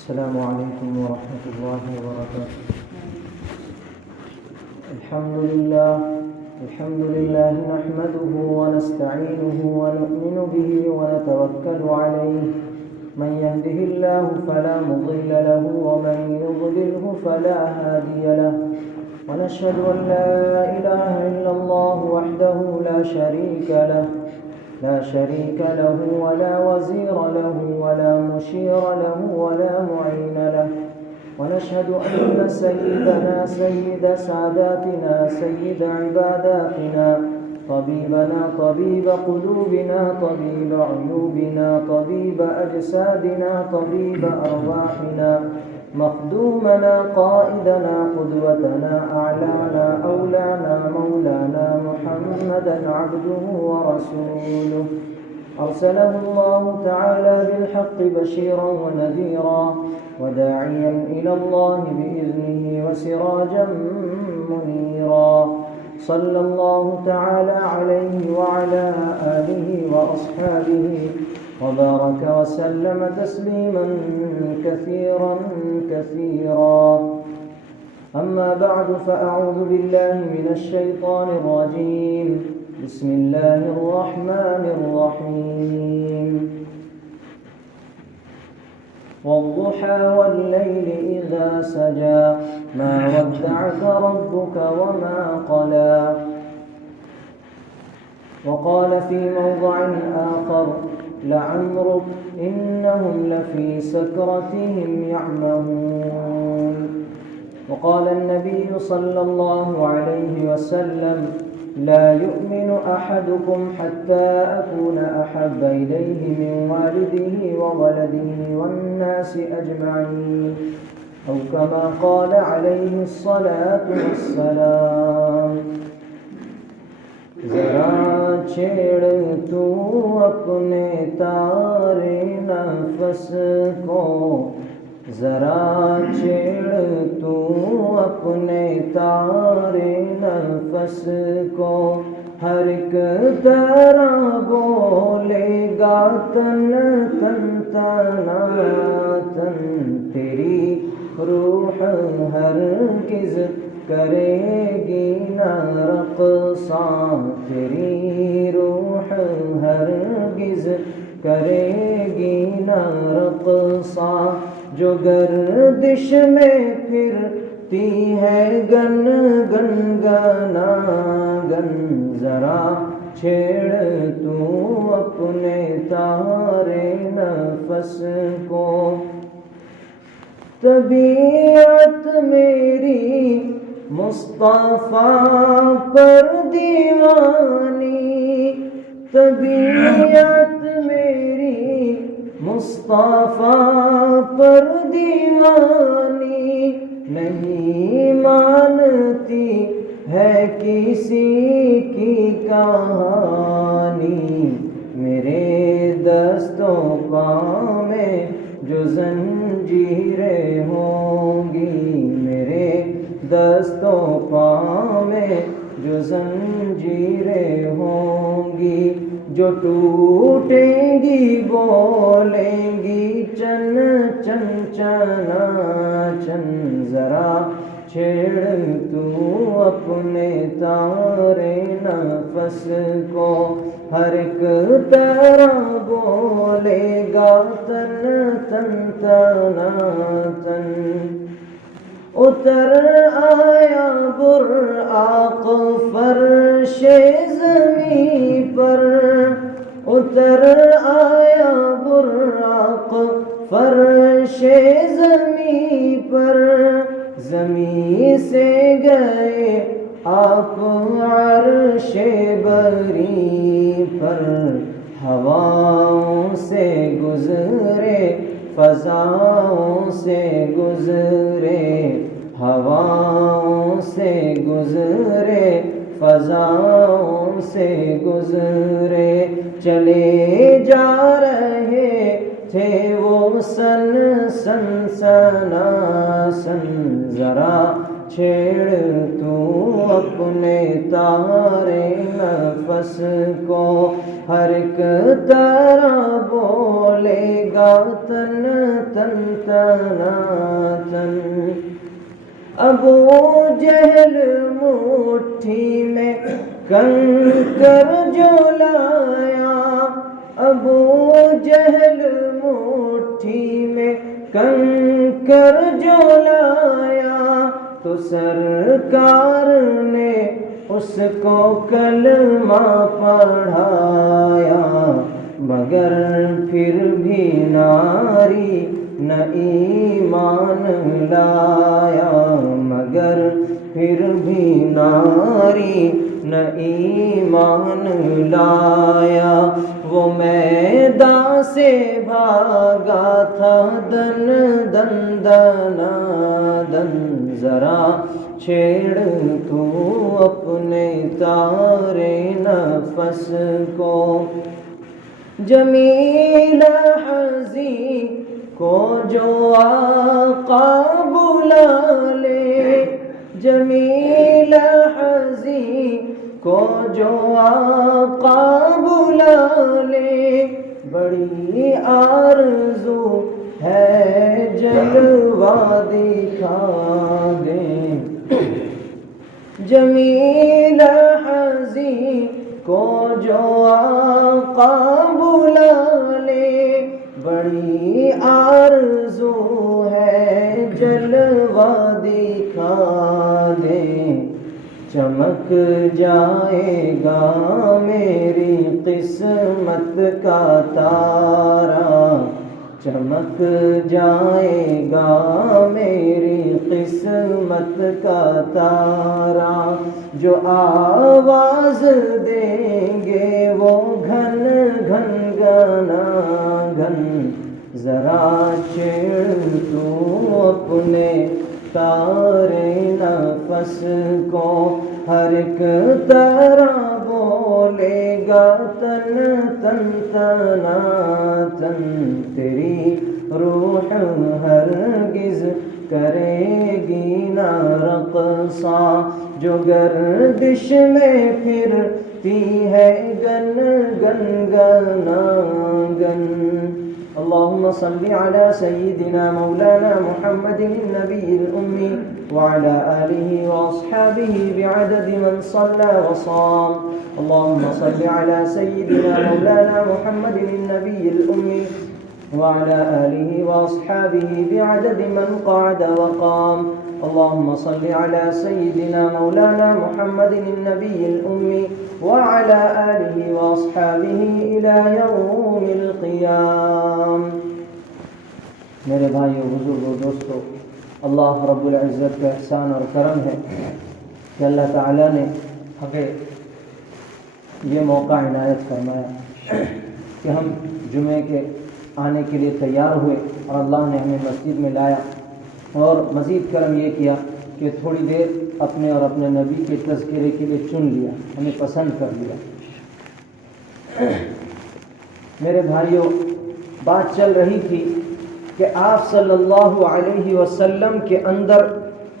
السلام عليكم ورحمة الله وبركاته. الحمد لله نحمده ونستعينه ونؤمن به ونتوكل عليه. من يهده الله فلا مضل له ومن يضلله فلا هادي له. ونشهد أن لا إله إلا الله وحده لا شريك له ولا وزير له ولا مشير له ولا معين له. ونشهد أن سيدنا سيد ساداتنا سيد عباداتنا طبيبنا طبيب قلوبنا طبيب عيوبنا طبيب أجسادنا طبيب أرواحنا مخدومنا قائدنا قدوتنا أعلانا أولانا مولانا محمدا عبده ورسوله أرسله الله تعالى بالحق بشيرا ونذيرا وداعيا إلى الله بإذنه وسراجا منيرا. صلى الله تعالى عليه وعلى آله وأصحابه وبارك وسلم تسليما كثيرا كثيرا. أما بعد فأعوذ بالله من الشيطان الرجيم. بسم الله الرحمن الرحيم. والضحى والليل إذا سجى ما ودعك ربك وما قلى. وقال في موضع آخر لعمرك إنهم لفي سكرتهم يعمهون. وقال النبي صلى الله عليه وسلم لا يؤمن أحدكم حتى أكون أحب إليه من والده وولده والناس أجمعين أو كما قال عليه الصلاة والسلام. ذرا چھیڑ تو اپنے تارے نفس کو، ذرا چھیڑ تو اپنے تارے نفس کو، ہر ایک طرح بولے گا تن تن تنا تن، تیری روح ہرگز کرے گی نہ رقصاں، تیری روح ہرگز کرے گی نہ رقصاں، جو گردش میں پھرتی ہے گن گن گنا گن، ذرا چھیڑ تو اپنے تارے نفس کو. طبیعت میری مصطفیٰ پر دیوانی، طبیعت میری مصطفیٰ پر دیوانی، نہیں مانتی ہے کسی کی کہانی. میرے دستوں پاؤں میں جو زنجیریں ہوں گی، میرے دستوں پاؤں میں جو زنجیریں ہوں گی، جو ٹوٹیں گی بولیں گی چن چن چنا چن، ذرا چھیڑ تو اپنے تارے نفس کو، ہر ایک طرح بولے گا تن تن تنا تن. اتر آیا براق فرش زمیں پر، اتر آیا براق فرش زمیں پر، زمیں سے گئے آپ عرش بری پر، ہواؤں سے گزرے فضاؤں سے گزرے، ہواؤں سے گزرے فضاؤں سے گزرے، چلے جا رہے تھے وہ سن سن سنا سن، ذرا چھیڑ تو اپنے تارے نفس کو، ہر ایک طرح بولے گا تن تن تنا تن۔ ابو جہل مٹھی میں کنکر جو لایا، ابو جہل مٹھی میں کنکر جو لایا، تو سرکار نے اس کو کلمہ پڑھایا، مگر پھر بھی ناری نہ ایمان لایا، مگر پھر بھی ناری نہ ایمان لایا۔ وہ میدان سے بھاگا تھا دن دن دنا دن، ذرا چھیڑ تو اپنے تارے نفس کو۔ جمیل حزین کو جو آقا بلا لے، جمیل حزین کو جو آقا بلا لے، بڑی آرزو ہے جلوہ دکھا دیں۔ جمیل حزین کو جو آقا بلا لے، بڑی آرزو ہے جلوہ دکھا دیں۔ چمک جائے گا میری قسمت کا تارا، چمک جائے گا میری قسمت کا تارا، جو آواز دیں گے وہ گھن گھن گنا گھن، ذرا چھیڑ تو اپنے تارے نفس کو، ہر ایک طرح بولے گا تن تن تنا تن، تیری روح ہرگز کرے گی نہ رقصا، جو گردش میں پھرتی ہے گن گن گنا گن۔ اللهم صل على سيدنا مولانا محمد النبي الأمي وعلى آله وأصحابه بعدد من صلى وصام۔ اللهم صل على سيدنا مولانا محمد النبي الأمي وعلى آله وأصحابه بعدد من قعد وقام۔ اللهم صل على سيدنا مولانا محمد النبي الأمي وعلى آله وأصحابه إلى يوم القيام۔ میرے بھائیو، بزرگوں، دوستو، اللہ رب العزت کا احسان اور کرم ہے کہ اللہ تعالیٰ نے ہمیں یہ موقع عنایت فرمایا کہ ہم جمعے کے آنے کے لیے تیار ہوئے، اور اللہ نے ہمیں مسجد میں لایا، اور مزید کرم یہ کیا کہ تھوڑی دیر اپنے اور اپنے نبی کے تذکرے کے لیے چن لیا، ہمیں پسند کر لیا۔ میرے بھائیوں، بات چل رہی تھی کہ آپ صلی اللہ علیہ وسلم کے اندر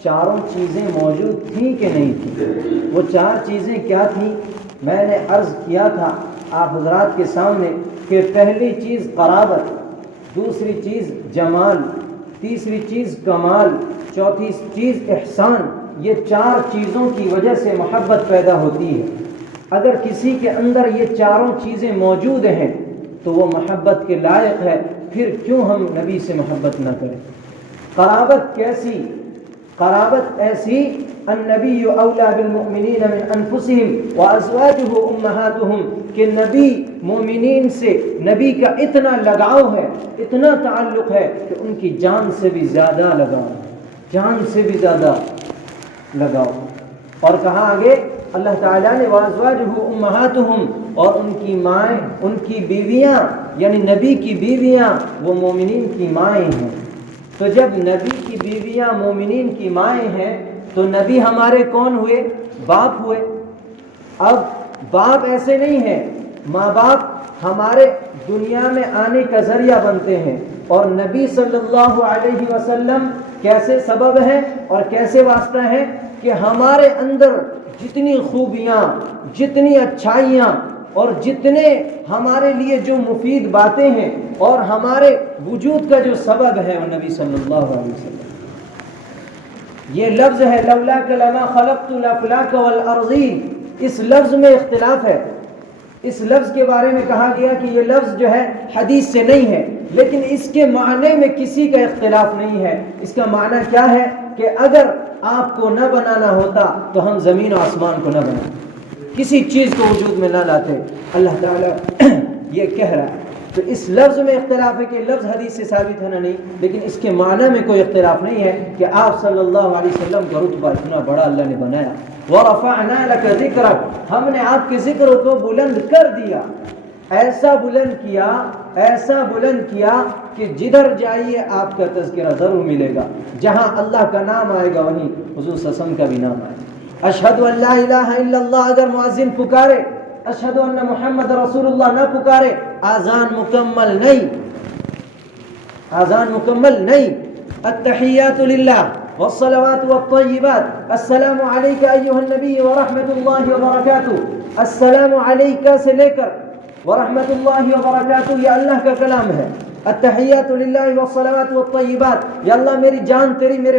چاروں چیزیں موجود تھیں کہ نہیں تھیں۔ وہ چار چیزیں کیا تھیں؟ میں نے عرض کیا تھا آپ حضرات کے سامنے کہ پہلی چیز قرابت، دوسری چیز جمال، تیسری چیز کمال، چوتھی چیز احسان۔ یہ چار چیزوں کی وجہ سے محبت پیدا ہوتی ہے۔ اگر کسی کے اندر یہ چاروں چیزیں موجود ہیں تو وہ محبت کے لائق ہے، پھر کیوں ہم نبی سے محبت نہ کریں؟ قرابت کیسی؟ قرابت ایسی، النبی اولا بالمؤمنین من انفسہم وازواجہ امہاتہم، کہ نبی مومنین سے نبی کا اتنا لگاؤ ہے، اتنا تعلق ہے کہ ان کی جان سے بھی زیادہ لگاؤ، جان سے بھی زیادہ لگاؤ۔ اور کہا آگے اللہ تعالیٰ نے وازواجہ امہاتہم، اور ان کی مائیں، ان کی بیویاں، یعنی نبی کی بیویاں وہ مومنین کی مائیں ہیں۔ تو جب نبی کی بیویاں مومنین کی مائیں ہیں تو نبی ہمارے کون ہوئے؟ باپ ہوئے۔ اب باپ ایسے نہیں ہیں، ماں باپ ہمارے دنیا میں آنے کا ذریعہ بنتے ہیں، اور نبی صلی اللہ علیہ وسلم کیسے سبب ہے اور کیسے واسطہ ہے کہ ہمارے اندر جتنی خوبیاں، جتنی اچھائیاں اور جتنے ہمارے لیے جو مفید باتیں ہیں اور ہمارے وجود کا جو سبب ہے وہ نبی صلی اللہ علیہ وسلم. یہ لفظ ہے لولاک لما خلقت الافلاک والارضین. اس لفظ میں اختلاف ہے. اس لفظ کے بارے میں کہا گیا کہ یہ لفظ جو ہے حدیث سے نہیں ہے، لیکن اس کے معنی میں کسی کا اختلاف نہیں ہے. اس کا معنی کیا ہے کہ اگر آپ کو نہ بنانا ہوتا تو ہم زمین و آسمان کو نہ بناتے، کسی چیز کو وجود میں نہ لاتے. اللہ تعالیٰ یہ کہہ رہا ہے. تو اس لفظ میں اختلاف ہے کہ لفظ حدیث سے ثابت ہے نہ نہیں، لیکن اس کے معنی میں کوئی اختلاف نہیں ہے کہ آپ صلی اللہ علیہ وسلم کا رتبہ اتنا بڑا اللہ نے بنایا. وَرَفَعْنَا لَكَ ذِكْرَكَ، ہم نے آپ کے ذکر کو بلند کر دیا. ایسا بلند کیا کہ جدھر جائیے آپ کا تذکرہ ضرور ملے گا. جہاں اللہ کا نام آئے گا وہیں حضور صلی اللہ علیہ وسلم کا بھی نام آئے گا. اشہد ان لا الہ الا اللہ اگر مؤذن پکارے، اشہد ان محمد رسول اللہ نہ پکارے، آذان مکمل نہیں. التحیات للہ والصلوات والطیبات، السلام علیک ایھا النبی ورحمۃ اللہ وبرکاتہ. السلام علیک سے لے کر ورحمۃ اللہ وبرکاتہ یہ اللہ کا کلام ہے. التحیات للہ والصلوات والطیبات، یا اللہ میری جان تیری، میرا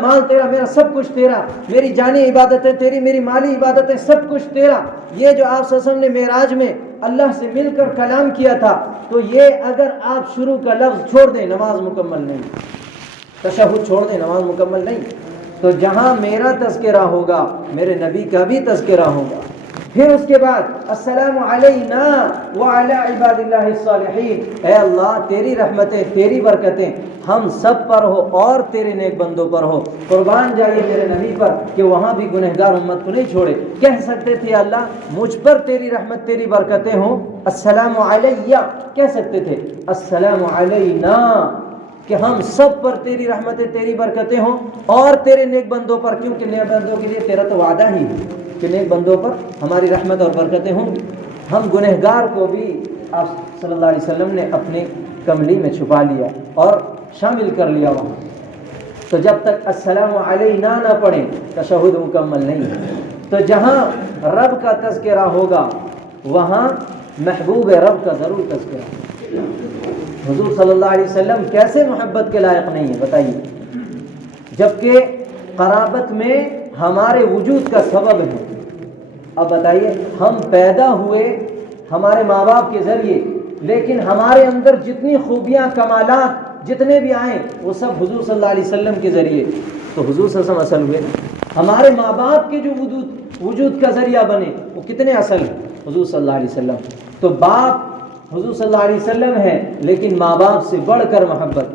مال تیرا، میرا سب کچھ تیرا، میری جانی عبادتیں تیری، میری مالی عبادتیں سب کچھ تیرا. یہ جو آپ صلی اللہ علیہ وسلم نے معراج میں اللہ سے مل کر کلام کیا تھا، تو یہ اگر آپ شروع کا لفظ چھوڑ دیں نماز مکمل نہیں. تشہد چھوڑ دیں نماز مکمل نہیں. تو جہاں میرا تذکرہ ہوگا میرے نبی کا بھی تذکرہ ہوگا. پھر اس کے بعد السلام علینا وعلی عباد اللہ الصالحین، اے اللہ تیری رحمتیں تیری برکتیں ہم سب پر ہو اور تیرے نیک بندوں پر ہو. قربان جائیے میرے نبی پر کہ وہاں بھی گنہگار امت کو نہیں چھوڑے. کہہ سکتے تھے اللہ مجھ پر تیری رحمت تیری برکتیں ہوں، السلام علیہ کہہ سکتے تھے، السلام علینا کہ ہم سب پر تیری رحمتیں تیری برکتیں ہوں اور تیرے نیک بندوں پر، کیونکہ نیک بندوں کے لیے تیرا تو وعدہ ہی ہے کہ نیک بندوں پر ہماری رحمت اور برکتیں ہوں گی. ہم گنہگار کو بھی آپ صلی اللہ علیہ وسلم نے اپنے کملی میں چھپا لیا اور شامل کر لیا وہاں. تو جب تک السلام علینا نہ پڑھیں تشہد مکمل نہیں ہے. تو جہاں رب کا تذکرہ ہوگا وہاں محبوب رب کا ضرور تذکرہ ہوگا. حضور صلی اللہ علیہ وسلم کیسے محبت کے لائق نہیں ہے بتائیے، جبکہ قرابت میں ہمارے وجود کا سبب ہے. اب بتائیے ہم پیدا ہوئے ہمارے ماں باپ کے ذریعے، لیکن ہمارے اندر جتنی خوبیاں کمالات جتنے بھی آئیں وہ سب حضور صلی اللہ علیہ وسلم کے ذریعے. تو حضور صلی اللہ علیہ وسلم اصل ہوئے. ہمارے ماں باپ کے جو وجود کا ذریعہ بنے وہ کتنے اصل ہیں؟ حضور صلی اللہ علیہ وسلم. تو باپ حضور صلی اللہ علیہ وسلم ہے، لیکن ماں باپ سے بڑھ کر محبت.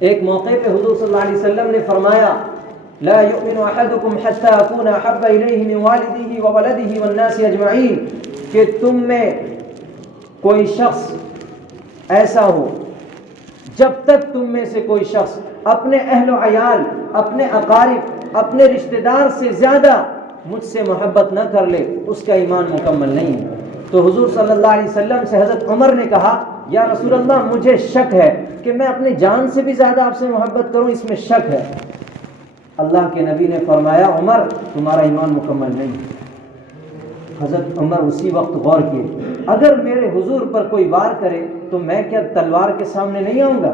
ایک موقع پہ حضور صلی اللہ علیہ وسلم نے فرمایا لا يؤمن احدكم حتى اكون احب اليه من والده وولده والناس اجمعين، کہ تم میں کوئی شخص ایسا ہو جب تک تم میں سے کوئی شخص اپنے اہل و عیال، اپنے اقارب، اپنے رشتہ دار سے زیادہ مجھ سے محبت نہ کر لے اس کا ایمان مکمل نہیں ہے. تو حضور صلی اللہ علیہ وسلم سے حضرت عمر نے کہا یا رسول اللہ مجھے شک ہے کہ میں اپنی جان سے بھی زیادہ آپ سے محبت کروں، اس میں شک ہے. اللہ کے نبی نے فرمایا عمر تمہارا ایمان مکمل نہیں. حضرت عمر اسی وقت غور کیے، اگر میرے حضور پر کوئی وار کرے تو میں کیا تلوار کے سامنے نہیں آؤں گا؟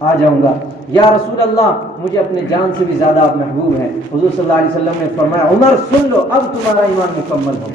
آ جاؤں گا. یا رسول اللہ مجھے اپنے جان سے بھی زیادہ آپ محبوب ہیں. حضور صلی اللہ علیہ وسلم نے فرمایا عمر سن لو اب تمہارا ایمان مکمل ہو.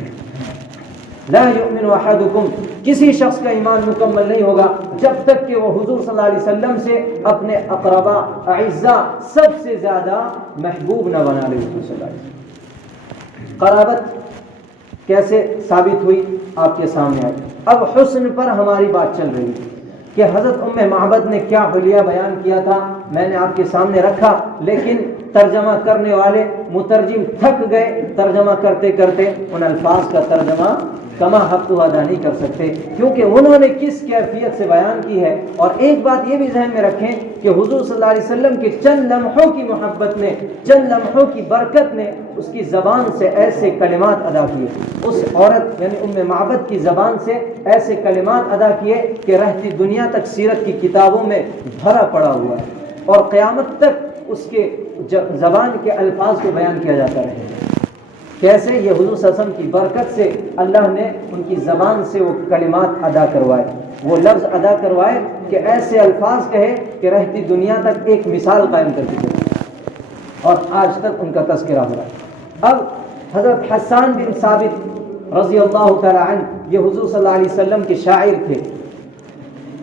لا یؤمن احدکم، کسی شخص کا ایمان مکمل نہیں ہوگا جب تک کہ وہ حضور صلی اللہ علیہ وسلم سے اپنے اقربا اعزاء سب سے زیادہ محبوب نہ بنا لے. حضور صلی اللہ علیہ وسلم قرابت کیسے ثابت ہوئی آپ کے سامنے آئی. اب حسن پر ہماری بات چل رہی ہے کہ حضرت ام معبد نے کیا حلیہ بیان کیا تھا میں نے آپ کے سامنے رکھا، لیکن ترجمہ کرنے والے مترجم تھک گئے ترجمہ کرتے کرتے ان الفاظ کا ترجمہ کما حق تو ادا نہیں کر سکتے، کیونکہ انہوں نے کس کیفیت سے بیان کی ہے. اور ایک بات یہ بھی ذہن میں رکھیں کہ حضور صلی اللہ علیہ وسلم کے چند لمحوں کی محبت نے، چند لمحوں کی برکت نے اس کی زبان سے ایسے کلمات ادا کیے، اس عورت یعنی ام معبد کی زبان سے ایسے کلمات ادا کیے کہ رہتی دنیا تک سیرت کی کتابوں میں بھرا پڑا ہوا ہے، اور قیامت تک اس کے زبان کے الفاظ کو بیان کیا جاتا رہے. کیسے؟ یہ حضور صلی اللہ علیہ وسلم کی برکت سے اللہ نے ان کی زبان سے وہ کلمات ادا کروائے، وہ لفظ ادا کروائے کہ ایسے الفاظ کہے کہ رہتی دنیا تک ایک مثال قائم کر دی گئی، اور آج تک ان کا تذکرہ ہو رہا ہے. اب حضرت حسان بن ثابت رضی اللہ تعالی عنہ، یہ حضور صلی اللہ علیہ وسلم کے شاعر تھے.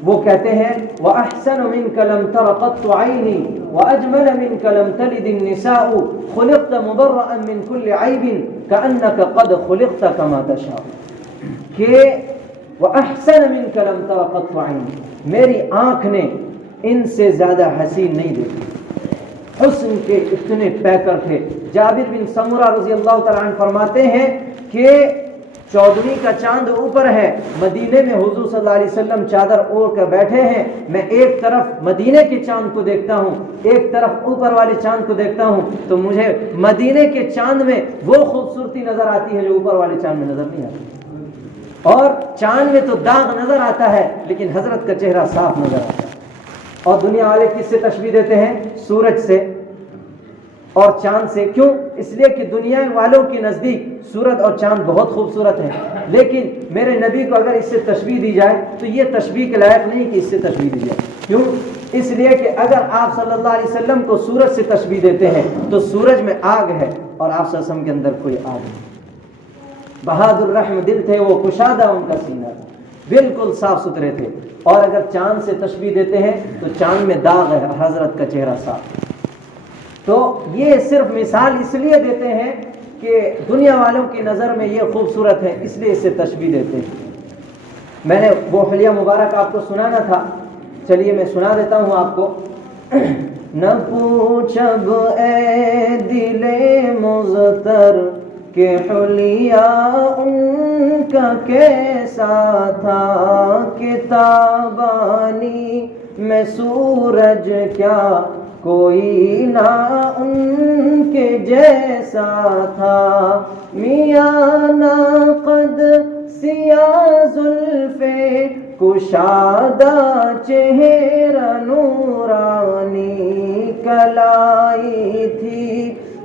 وہ کہتے ہیں وَأَحْسَنُ مِنْكَ لَمْ تَرَ قَطُّ عَيْنِي وَأَجْمَلَ مِنْكَ لَمْ تَلِدِ النِّسَاءُ خُلِقْتَ مُبَرَّأً مِنْ كُلِّ عَيْبٍ كَأَنَّكَ قَدْ خُلِقْتَ كَمَا تَشَاءُ. کہ وَأَحْسَنَ مِنْكَ لَمْ تَرَ قَطُّ عَيْنِي، میری آنکھ نے ان سے زیادہ حسین نہیں دیکھی. حسن کے اتنے پیکر تھے. جابر بن سمرہ رضی اللہ تعالیٰ عنہ فرماتے ہیں کہ 14ویں کا چاند اوپر ہے، مدینے میں حضور صلی اللہ علیہ وسلم چادر اوڑھ کر بیٹھے ہیں، میں ایک طرف مدینے کے چاند کو دیکھتا ہوں، ایک طرف اوپر والے چاند کو دیکھتا ہوں، تو مجھے مدینے کے چاند میں وہ خوبصورتی نظر آتی ہے جو اوپر والے چاند میں نظر نہیں آتی. اور چاند میں تو داغ نظر آتا ہے لیکن حضرت کا چہرہ صاف نظر آتا ہے. اور دنیا والے کس سے تشبیہ دیتے ہیں؟ سورج سے اور چاند سے. کیوں؟ اس لیے کہ دنیا والوں کے نزدیک سورج اور چاند بہت خوبصورت ہیں، لیکن میرے نبی کو اگر اس سے تشبیہ دی جائے تو یہ تشبیہ کے لائق نہیں کہ اس سے تشبیہ دی جائے. کیوں؟ اس لیے کہ اگر آپ صلی اللہ علیہ وسلم کو سورج سے تشبیہ دیتے ہیں تو سورج میں آگ ہے اور آپ صلی اللہ علیہ وسلم کے اندر کوئی آگ نہیں. بہادر رحم دل تھے وہ، کشادہ ان کا سینہ تھا، بالکل صاف ستھرے تھے. اور اگر چاند سے تشبیہ دیتے ہیں تو چاند میں داغ ہے، حضرت کا چہرہ صاف. تو یہ صرف مثال اس لیے دیتے ہیں کہ دنیا والوں کی نظر میں یہ خوبصورت ہے، اس لیے اسے تشبیہ دیتے ہیں. میں نے وہ حلیہ مبارک آپ کو سنانا تھا، چلیے میں سنا دیتا ہوں آپ کو. نہ پوچھ اب اے دل مضطر کہ حلیہ ان کا کیسا تھا، کتابانی میں سورج کیا کوئی نہ ان کے جیسا تھا. میاں نہ قد سیاہ زلفیں کشادہ چہرہ نورانی، کلائی تھی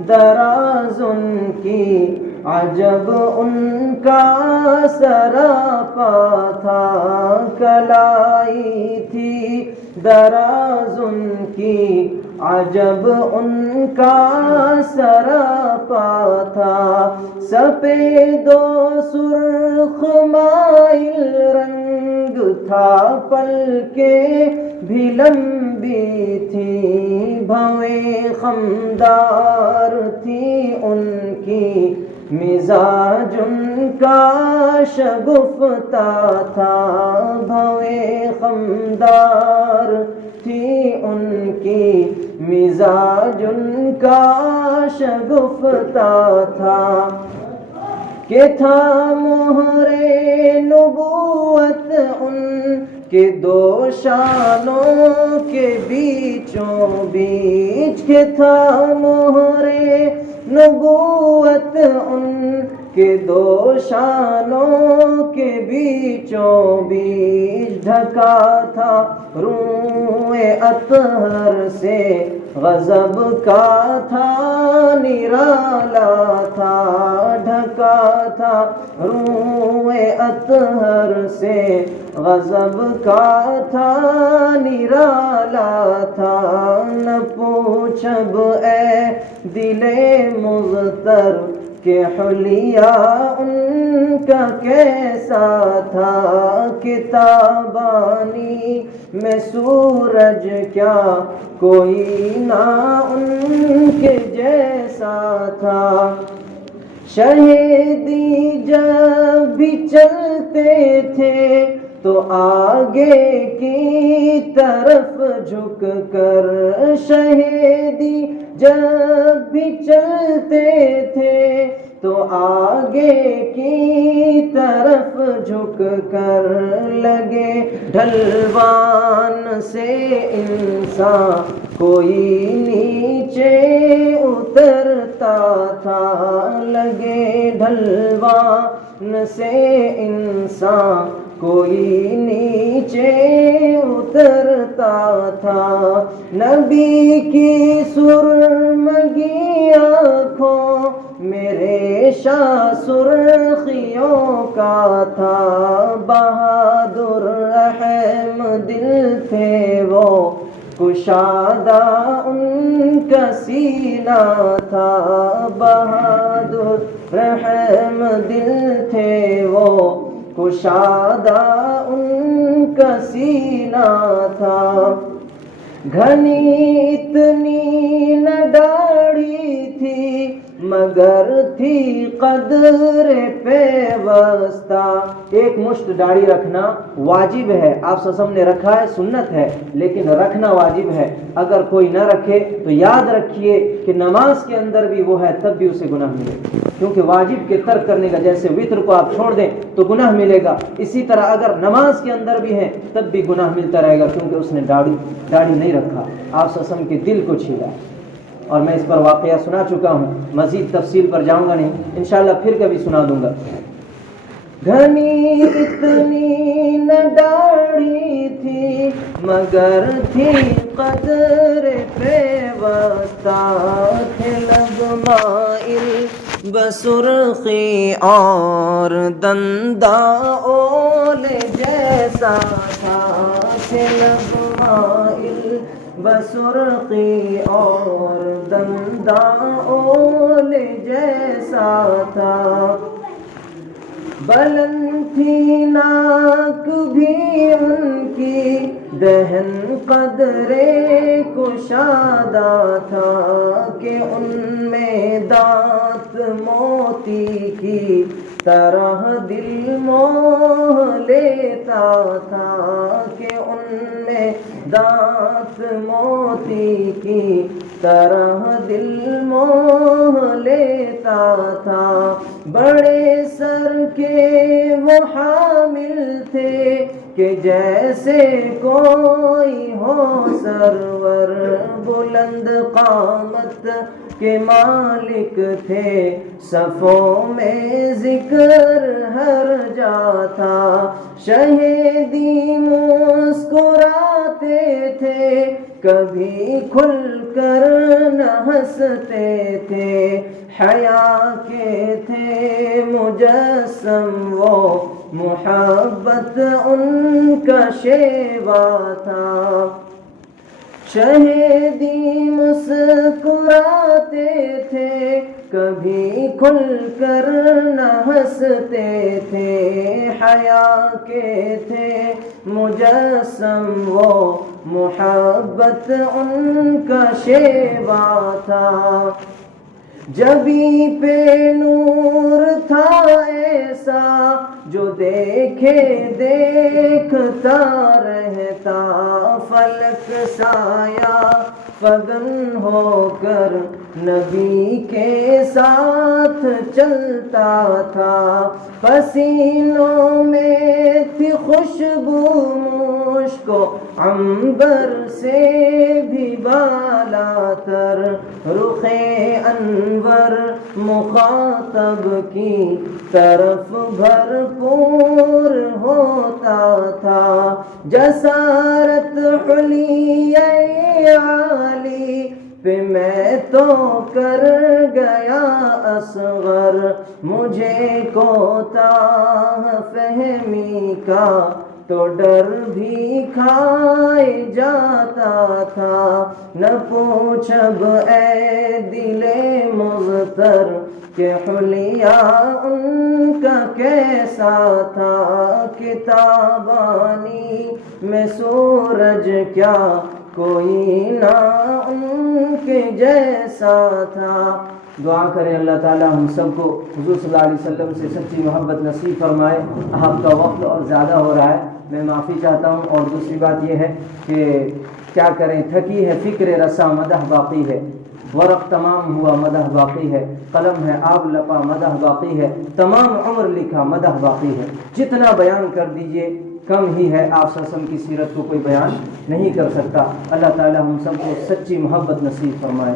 دراز ان کی عجب ان کا سراپا تھا. کلائی تھی دراز ان کی عجب ان کا سراپا تھا. سفید و سرخ مائل رنگ تھا، پلکیں بھی لمبی تھی، بھویں خمدار تھی ان کی، مزاج ان کا شگفتہ تھا. بھویں خمدار تھی ان کی، مزاج ان کا شگفتہ تھا. کہ تھا مہر نبوت ان کے دو شانوں کے بیچوں بیچ، کہ تھا مہر نبوت ان کے دو شانوں کے بیچوں بیچ. ڈھکا تھا روئے اطہر سے غضب کا تھا نرالا تھا. ڈھکا تھا روئے اطہر سے غضب کا تھا نرالا تھا. نہ پوچھ اب اے دل مضطر کہ حلیہ ان کا کیسا تھا، کتابانی میں سورج کیا کوئی نہ ان کے جیسا تھا. شہیدی جب بھی چلتے تھے تو آگے کی طرف جھک کر، شہیدی جب بھی چلتے تھے تو آگے کی طرف جھک کر. لگے ڈھلوان سے انسان کوئی نیچے اترتا تھا. لگے ڈھلوان سے انسان کوئی نیچے اترتا تھا، نبی کی سرمگی آنکھوں میرے شاہ سرخیوں کا تھا، بہادر رحم دل تھے وہ، کشادہ ان کا سینہ تھا، بہادر رحم دل تھے وہ، کشادہ ان کا سینہ تھا۔ گھنی اتنی نہ داڑھی تھی مگر تھی قدر پیوستہ، ایک مشت داڑھی رکھنا واجب ہے، آپ وسلم نے رکھا ہے، سنت ہے، لیکن رکھنا واجب ہے۔ اگر کوئی نہ رکھے تو یاد رکھیے کہ نماز کے اندر بھی وہ ہے تب بھی اسے گناہ ملے گا، کیونکہ واجب کے ترک کرنے کا، جیسے وطر کو آپ چھوڑ دیں تو گناہ ملے گا، اسی طرح اگر نماز کے اندر بھی ہے تب بھی گناہ ملتا رہے گا، کیونکہ اس نے داڑھی نہیں رکھا، آپ وسلم کے دل کو چھیلا۔ اور میں اس پر واقعہ سنا چکا ہوں، مزید تفصیل پر جاؤں گا نہیں، انشاءاللہ پھر کبھی سنا دوں گا۔ گھنی اتنی نہ داڑھی تھی مگر تھی قدر پیوستہ، تھے لب مائل بسرخی اور دندہ اول جیسا تھا، تھے لب مائل بسرخی اور دندہ اول جیسا تھا، بلند تھی ناک بھی ان کی دہن قدرے کشادہ تھا، کہ ان میں دانت موتی کی طرح دل موہ لیتا تھا، کہ ان میں دانت موتی کی طرح دل موہ لیتا تھا، بڑے سر کے وہ حامل تھے کہ جیسے کوئی ہو سرور، بلند قامت کے مالک تھے، صفوں میں ذکر ہر جا تھا، شہیدی مسکراتے تھے کبھی کھل کر نہ ہنستے تھے، حیا کے تھے مجسم وہ، محبت ان کا شیوا تھا، شہیدی مسکراتے تھے کبھی کھل کر نہ ہنستے تھے، حیا کے تھے مجسم وہ، محبت ان کا شیوا تھا، جبیں پہ نور تھا ایسا جو دیکھے دیکھتا رہتا، فلک سایہ فگن ہو کر نبی کے ساتھ چلتا تھا، پسینوں میں تھی خوشبو مشک و عنبر سے بھی بالا تر، رخ انور مخاطب کی طرف بھرپور ہوتا تھا، جسارت حلیۂ عالی پہ میں تو کر گیا اصغر، مجھے کوتاہ فہمی کا تو ڈر بھی کھائے جاتا تھا، نہ پوچھ اب اے دل مضطر کہ حلیہ ان کا کیسا تھا، کتابانی میں سورج کیا کوئی نہ ان کے جیسا تھا۔ دعا کریں اللہ تعالی ہم سب کو حضور صلی اللہ علیہ وسلم سے سچی محبت نصیب فرمائے۔ آپ کا وقت اور زیادہ ہو رہا ہے، میں معافی چاہتا ہوں، اور دوسری بات یہ ہے کہ کیا کریں، تھکی ہے فکر رساں مدح باقی ہے، ورق تمام ہوا مدح باقی ہے، قلم ہے آب لپا مدح باقی ہے، تمام عمر لکھا مدح باقی ہے، جتنا بیان کر دیجئے کم ہی ہے، آپ صلی اللہ علیہ وسلم کی سیرت کو کوئی بیان نہیں کر سکتا۔ اللہ تعالی ہم سب کو سچی محبت نصیب فرمائے۔